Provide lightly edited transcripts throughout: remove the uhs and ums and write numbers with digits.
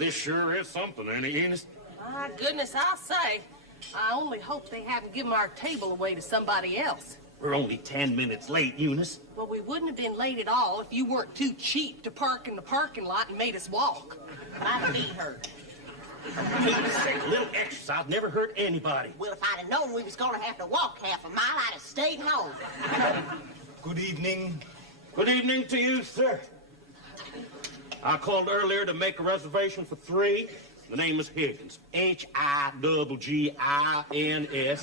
this sure is something, ain't it, Eunice? My goodness, I'll say. I only hope they haven't given our table away to somebody else. We're only 10 minutes late, Eunice. Well, we wouldn't have been late at all if you weren't too cheap to park in the parking lot and made us walk. My feet hurt. Pete's sake, a little exercise never hurt anybody. Well, if I'd have known we was going to have to walk half a mile, I'd have stayed home. Good evening. Good evening to you, sir. I called earlier to make a reservation for 3. The name is Higgins. Higgins. Yeah.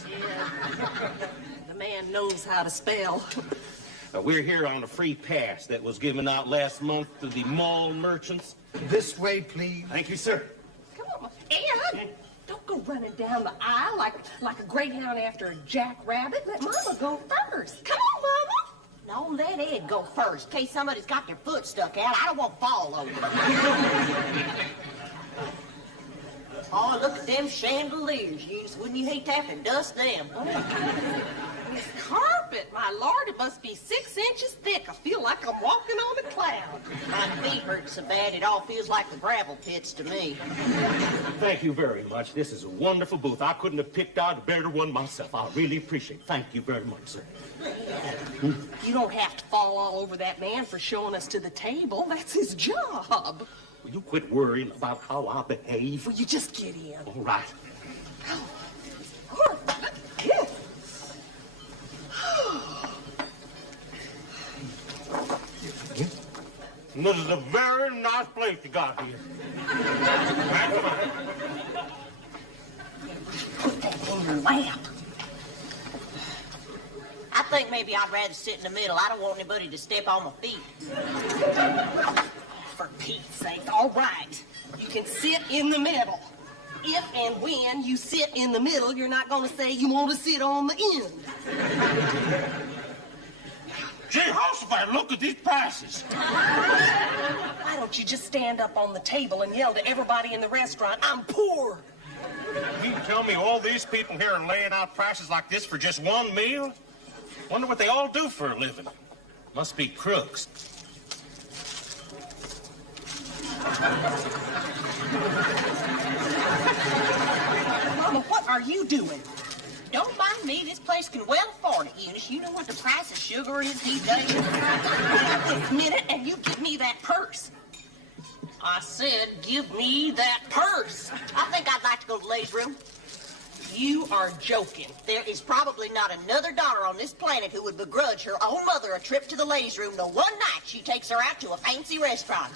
The man knows how to spell. We're here on a free pass that was given out last month to the mall merchants. This way, please. Thank you, sir. Come on, Ed. Don't go running down the aisle like a greyhound after a jackrabbit. Let Mama go first. Come on, Mama. No, let Ed go first, in case somebody's got their foot stuck out. I don't want to fall over. Oh, look at them chandeliers, Eunice. Wouldn't you hate to have to dust them? This carpet, my Lord, it must be 6 inches thick. I feel like I'm walking on a cloud. My feet hurt so bad it all feels like the gravel pits to me. Thank you very much. This is a wonderful booth. I couldn't have picked out a better one myself. I really appreciate it. Thank you very much, sir. You don't have to fall all over that man for showing us to the table. That's his job. Will you quit worrying about how I behave? Will you just get in? All right. Yeah. This is a very nice place you got here. Put that in your lap. I think maybe I'd rather sit in the middle. I don't want anybody to step on my feet. For Pete's sake, all right. You can sit in the middle. If and when you sit in the middle, you're not going to say you want to sit on the end. Gee, Joseph, look at these prices. Why don't you just stand up on the table and yell to everybody in the restaurant, I'm poor. You tell me all these people here are laying out prices like this for just one meal? Wonder what they all do for a living. Must be crooks. Mama, what are you doing? Don't mind me. This place can well afford it, Eunice. You know what the price of sugar is these days? This minute, and you give me that purse. I said, give me that purse. I think I'd like to go to the ladies' room. You are joking. There is probably not another daughter on this planet who would begrudge her own mother a trip to the ladies' room the one night she takes her out to a fancy restaurant.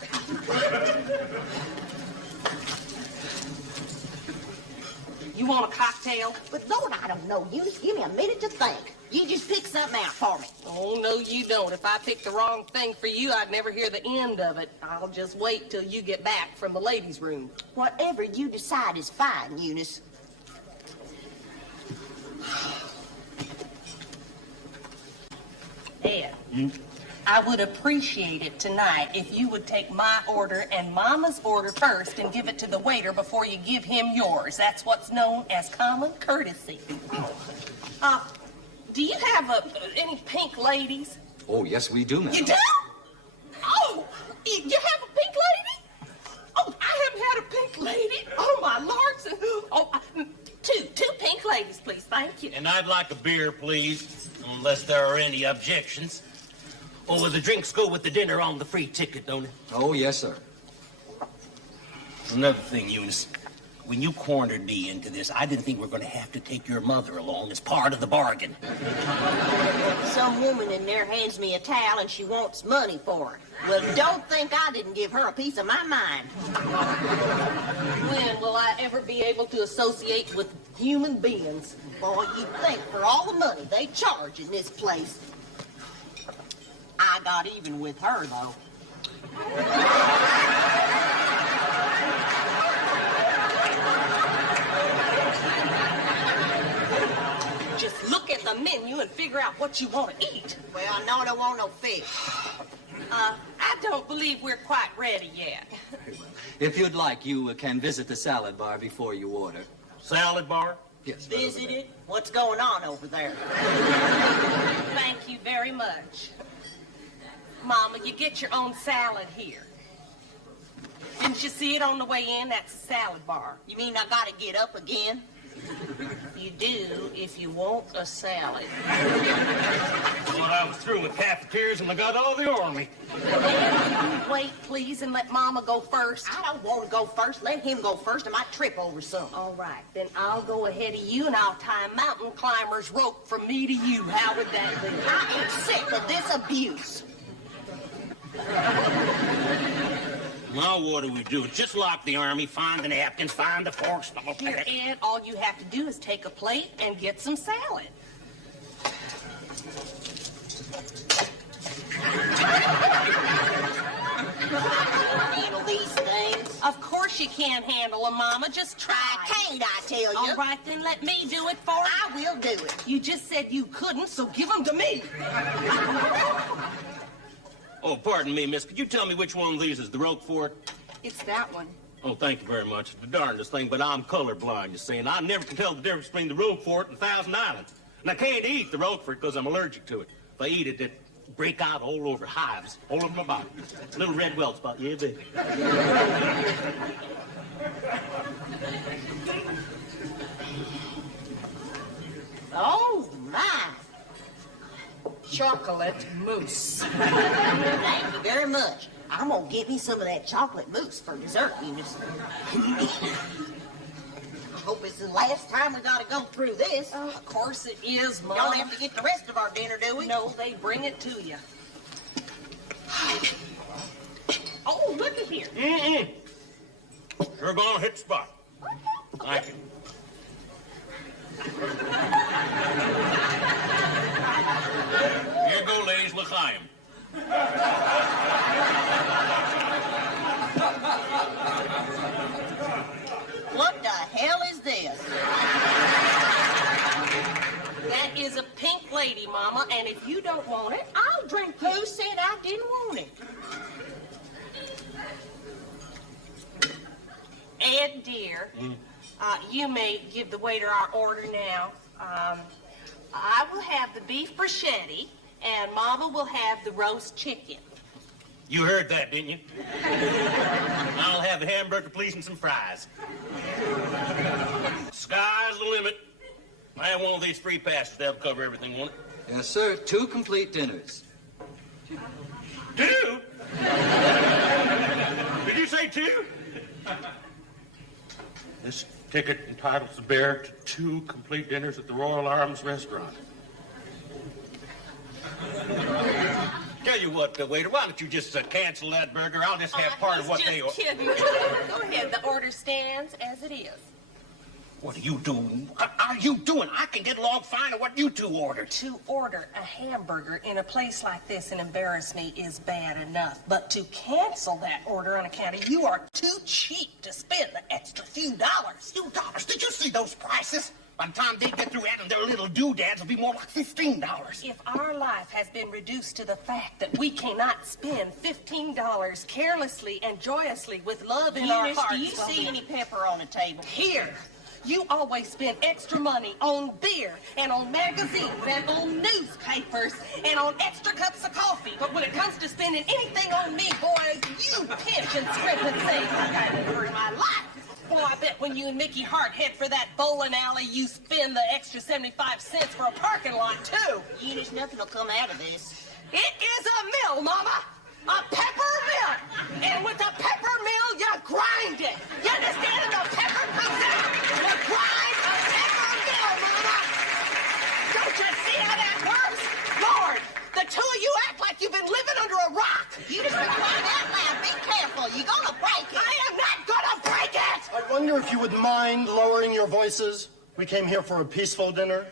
You want a cocktail? But Lord, I don't know, Eunice. Give me a minute to think. You just pick something out for me. Oh, no, you don't. If I picked the wrong thing for you, I'd never hear the end of it. I'll just wait till you get back from the ladies' room. Whatever you decide is fine, Eunice. Ed, I would appreciate it tonight if you would take my order and Mama's order first and give it to the waiter before you give him yours. That's what's known as common courtesy. Do you have any pink ladies? Oh, yes, we do, ma'am. You do? Oh, you have a pink lady? Oh, I haven't had a pink lady. Oh, my Lord. Oh, two pink ladies, please. Thank you. And I'd like a beer, please, unless there are any objections. Oh, well, the drinks go with the dinner on the free ticket, don't it? Oh, yes, sir. Another thing, Eunice. When you cornered me into this, I didn't think we were going to have to take your mother along as part of the bargain. Some woman in there hands me a towel and she wants money for it. Well, don't think I didn't give her a piece of my mind. When will I ever be able to associate with human beings? Boy, you'd think for all the money they charge in this place. I got even with her, though. Just look at the menu and figure out what you want to eat. Well, I know I don't want no fish. I don't believe we're quite ready yet. If you'd like, you can visit the salad bar before you order. Salad bar? Yes. Visit it? What's going on over there? Thank you very much. Mama, you get your own salad here. Didn't you see it on the way in? That's a salad bar. You mean I gotta get up again? You do if you want a salad. Well, I was through with cafeterias and I got all the army. Wait, please, and let Mama go first. I don't want to go first. Let him go first. I might trip over something. All right, then I'll go ahead of you and I'll tie a mountain climber's rope from me to you. How would that be? I am sick of this abuse. Now what do we do? Just like the army, find the napkins, find the forks. Here, Ed, all you have to do is take a plate and get some salad. Handle these things. Of course you can't handle them, Mama. Just try. I can't, I tell you. All right, then let me do it for you. I will do it. You just said you couldn't, so give them to me. Oh, pardon me, miss. Could you tell me which one of these is the Roquefort? It's that one. Oh, thank you very much. It's the darndest thing, but I'm colorblind, you see, and I never can tell the difference between the Roquefort and Thousand Islands. And I can't eat the Roquefort because I'm allergic to it. If I eat it, it break out all over hives, all over my body. Little red welt spot, yeah, baby. Oh, my. Chocolate mousse. Thank you very much. I'm gonna get me some of that chocolate mousse for dessert, Eunice. I hope it's the last time we gotta go through this. Of course it is, Mom. Don't have to get the rest of our dinner, do we? No, they bring it to you. Oh, look at here. You're gonna hit the spot. Thank you. Here you go, ladies. L'chaim. What the hell is this? That is a pink lady, Mama, and if you don't want it, I'll drink it. Who said I didn't want it? Ed, dear, you may give the waiter our order now. I will have the beef bruschetta, and Mama will have the roast chicken. You heard that, didn't you? I'll have a hamburger, please, and some fries. Sky's the limit. I have one of these free passes. That'll cover everything, won't it? Yes, sir. 2 complete dinners. 2? Did you say 2? This ticket entitles the bear to 2 complete dinners at the Royal Arms restaurant. Tell you what, waiter, why don't you just cancel that burger? I'll just have part of what they order. Kidding. Go ahead. The order stands as it is. What are you doing? What are you doing? I can get along fine with what you two ordered. To order a hamburger in a place like this and embarrass me is bad enough. But to cancel that order on account of you are too cheap to spend the extra few dollars. Few dollars? Did you see those prices? By the time they get through adding their little doodads, it'll be more like $15. If our life has been reduced to the fact that we cannot spend $15 carelessly and joyously with love in our Eunice, hearts... do you see any pepper on the table? Here, you always spend extra money on beer and on magazines and on newspapers and on extra cups of coffee. But when it comes to spending anything on me, boys, you pinch and scrimp and say, I've never in my life. Boy, I bet when you and Mickey Hart head for that bowling alley, you spend the extra 75 cents for a parking lot, too. Eunice, nothing will come out of this. It is a mill, Mama. A pepper mill. And with the pepper mill, you grind it. You understand? And the pepper comes out. You grind a pepper mill, Mama. Don't you see how that works? Lord, the two of you act like you've been living under a rock. You just been crying out loud. Be careful. You're gonna break it. I am not gonna break it. I wonder if you would mind lowering your voices. We came here for a peaceful dinner.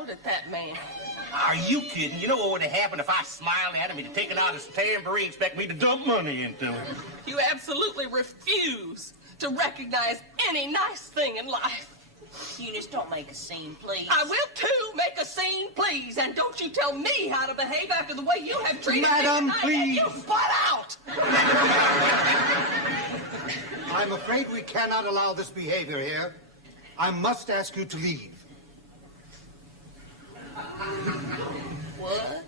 smiled at that man. Are you kidding? You know what would have happened if I smiled at him? He'd have taken out his tambourine, expect me to dump money into him. You absolutely refuse to recognize any nice thing in life. Eunice, don't make a scene, please. I will too make a scene, please, and don't you tell me how to behave after the way you have treated Madam, me tonight. And please. you butt out. I'm afraid we cannot allow this behavior here. I must ask you to leave. What?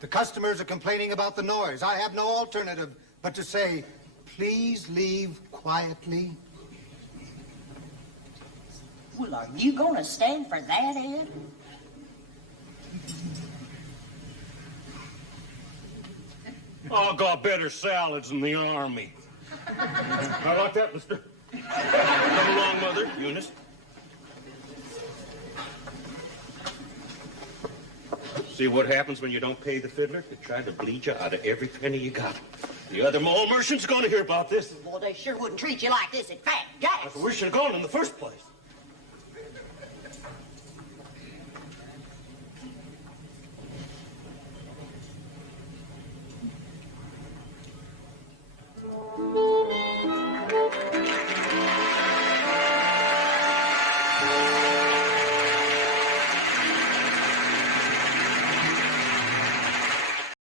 The customers are complaining about the noise. I have no alternative but to say, please leave quietly. Well, are you gonna stand for that, Ed? I got better salads in the army. I like that, mister. Come along, Mother. Eunice. See what happens when you don't pay the fiddler? They try to bleed you out of every penny you got. The other mall merchant's gonna hear about this. Boy, they sure wouldn't treat you like this at Fat Jack's. We should have gone in the first place.